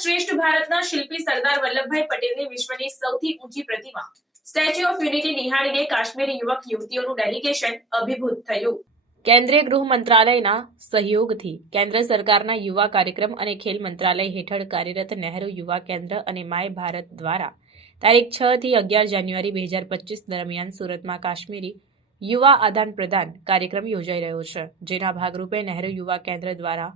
શ્રેષ્ઠ ભારતના શિલ્પી સરદાર વલ્લભભાઈ પટેલની વિશ્વની સૌથી ઊંચી પ્રતિમા સ્ટેચ્યુ ઓફ યુનિટી નિહાળીને કાશ્મીરી યુવક યુવતીઓનું ડેલિગેશન અભિભૂત થયું। કેન્દ્રીય ગૃહ મંત્રાલયના સહયોગથી કેન્દ્ર સરકારના યુવા કાર્યક્રમ અને ખેલ મંત્રાલય હેઠળ કાર્યરત નહેરુ યુવા કેન્દ્ર અને માય ભારત દ્વારા તારીખ 6 થી 11 જાન્યુઆરી 2025 દરમિયાન સુરતમાં કાશ્મીરી યુવા આદાન પ્રદાન કાર્યક્રમ યોજાઈ રહ્યો છે, જેના ભાગરૂપે નહેરુ યુવા કેન્દ્ર દ્વારા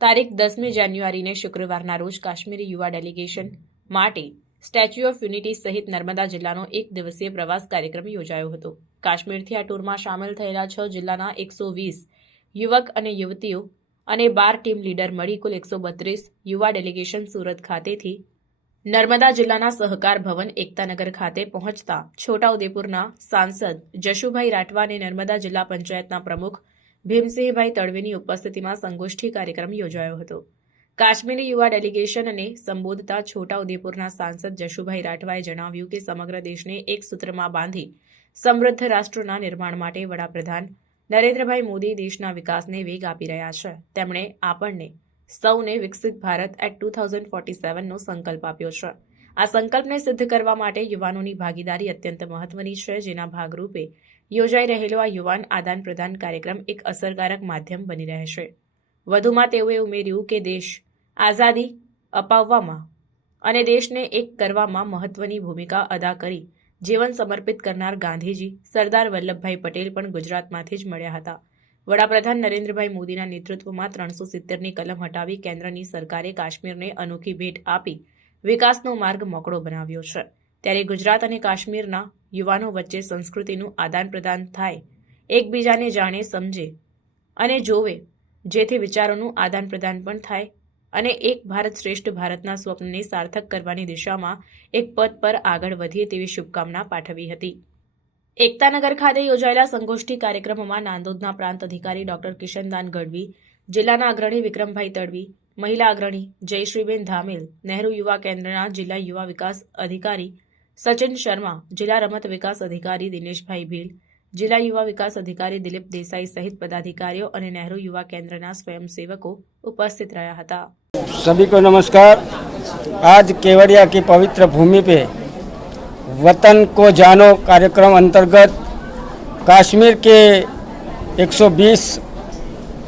તારીખ 10મી જાન્યુઆરીને શુક્રવારના રોજ કાશ્મીરી યુવા ડેલિગેશન માટે સ્ટેચ્યુ ઓફ યુનિટી સહિત નર્મદા જિલ્લાનો એક દિવસીય પ્રવાસ કાર્યક્રમ યોજાયો હતો। કાશ્મીરથી આ ટૂરમાં સામેલ થયેલા 6 જિલ્લાના 120 યુવક અને યુવતીઓ અને 12 ટીમ લીડર મળી કુલ 132 યુવા ડેલિગેશન સુરત ખાતેથી નર્મદા જિલ્લાના સહકાર ભવન એકતાનગર ખાતે પહોંચતા છોટાઉદેપુરના સાંસદ જશુભાઈ રાઠવા અને નર્મદા જિલ્લા પંચાયતના પ્રમુખ ભીમસિંહભાઈ તડવીની ઉપસ્થિતિમાં સંગોષ્ઠી કાર્યક્રમ યોજાયો હતો। કાશ્મીરી યુવા ડેલિગેશનને સંબોધતા છોટાઉદેપુરના સાંસદ જશુભાઈ રાઠવાએ જણાવ્યું કે સમગ્ર દેશને એક સૂત્રમાં બાંધી સમૃદ્ધ રાષ્ટ્રના નિર્માણ માટે વડાપ્રધાન નરેન્દ્રભાઈ મોદી દેશના વિકાસને વેગ આપી રહ્યા છે। તેમણે આપણને સૌને વિકસિત ભારત એટ 2047નો સંકલ્પ આપ્યો છે। આ સંકલ્પને સિદ્ધ કરવા માટે યુવાનોની ભાગીદારી અત્યંત મહત્વની છે, જેના ભાગરૂપે યોજાઈ રહેલો આ યુવાન આદાન પ્રદાન કાર્યક્રમ એક અસરકારક માધ્યમ બની રહેશે। વધુમાં તેઓએ ઉમેર્યું કે દેશ આઝાદી અપાવવામાં અને દેશને એક કરવામાં મહત્વની ભૂમિકા અદા કરી જીવન સમર્પિત કરનાર ગાંધીજી સરદાર વલ્લભભાઈ પટેલ પણ ગુજરાતમાંથી જ મળ્યા હતા। વડાપ્રધાન નરેન્દ્રભાઈ મોદીના નેતૃત્વમાં 370ની કલમ હટાવી કેન્દ્રની સરકારે કાશ્મીરને અનોખી ભેટ આપી વિકાસનો માર્ગ મોકળો બનાવ્યો છે। ત્યારે ગુજરાત અને કાશ્મીરના યુવાનો વચ્ચે સંસ્કૃતિનું આદાન પ્રદાન થાય, એકબીજાને જાણે, સમજે અને જોવે, જેથી વિચારોનું આદાન પ્રદાન પણ થાય અને એક ભારત શ્રેષ્ઠ ભારતના સ્વપ્નને સાર્થક કરવાની દિશામાં એક પથ પર આગળ વધીએ તેવી શુભકામના પાઠવી હતી। એકતાનગર ખાતે યોજાયેલા સંગોષ્ઠી કાર્યક્રમમાં નાંદોદના પ્રાંત અધિકારી ડોક્ટર કિશનદાન ગઢવી, જિલ્લાના અગ્રણી વિક્રમભાઈ તડવી, મહિલા અગ્રણી જયશ્રીબેન ધામેલ, નહેરુ યુવા કેન્દ્રના જિલ્લા યુવા વિકાસ અધિકારી સચિન શર્મા, જિલ્લા રમત વિકાસ અધિકારી દિનેશભાઈ ભીલ, જિલ્લા युवा विकास अधिकारी दिलीप देसाई सहित पदाधिकारियों और नेहरू युवा केंद्र स्वयंसेवकों उपस्थित रहा था। सभी को नमस्कार। आज केवड़िया की पवित्र भूमि पे वतन को जानो कार्यक्रम अंतर्गत कश्मीर के 120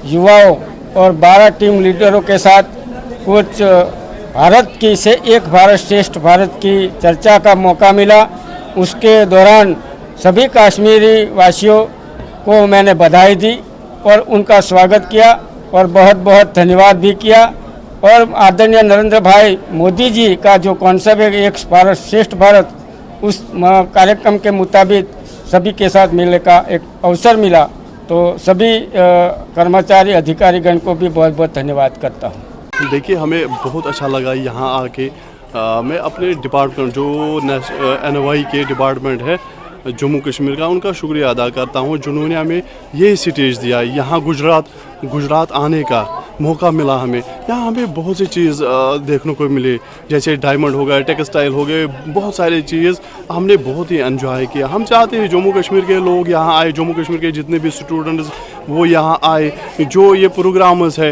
युवाओं और 12 टीम लीडरों के साथ कुछ भारत की से एक भारत श्रेष्ठ भारत की चर्चा का मौका मिला। उसके दौरान सभी कश्मीरी वासियों को मैंने बधाई दी और उनका स्वागत किया और बहुत बहुत धन्यवाद भी किया। और आदरणीय नरेंद्र भाई मोदी जी का जो कॉन्सेप्ट है एक भारत श्रेष्ठ भारत, उस कार्यक्रम के मुताबिक सभी के साथ मिलने का एक अवसर मिला। तो सभी कर्मचारी अधिकारीगण को भी बहुत बहुत धन्यवाद करता हूँ। देखिए, हमें बहुत अच्छा लगा यहाँ आके। मैं अपने डिपार्टमेंट जो NY के डिपार्टमेंट है जम्मू कश्मीर का, उनका शुक्रिया अदा करता हूँ जिन्होंने हमें ये स्टेज दिया, यहाँ गुजरात आने का मौका मिला। हमें यहाँ हमें बहुत सी चीज़ देखने को मिले, जैसे डायमंड हो गए, टेक्सटाइल हो गए, बहुत सारी चीज़ हमने बहुत ही एंजॉय किया। हम चाहते हैं जम्मू कश्मीर के लोग यहाँ आए, जम्मू कश्मीर के जितने भी स्टूडेंट्स वो यहाँ आए। जो ये प्रोग्राम्स है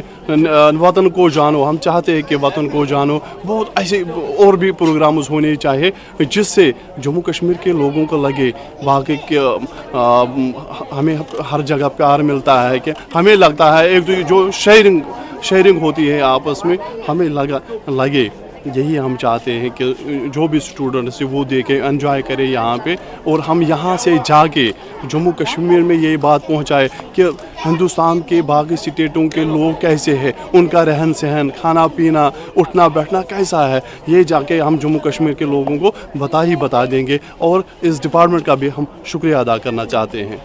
वतन को जानो, हम चाहते हैं कि वतन को जानो, बहुत ऐसे और भी प्रोग्राम्स होने चाहिए जिससे जम्मू कश्मीर के लोगों को लगे वाकई हमें हर जगह प्यार मिलता है, कि हमें लगता है एक जो शेयरिंग होती है आपस में, हमें लगे। यही हम चाहते हैं कि जो भी स्टूडेंट्स वो देखें, एंजॉय करें यहाँ पे, और हम यहाँ से जाके जम्मू कश्मीर में ये बात पहुँचाए कि हिंदुस्तान के बाकी स्टेटों के लोग कैसे हैं, उनका रहन सहन, खाना पीना, उठना बैठना कैसा है, ये जाके हम जम्मू कश्मीर के लोगों को बता देंगे। और इस डिपार्टमेंट का भी हम शुक्रिया अदा करना चाहते हैं।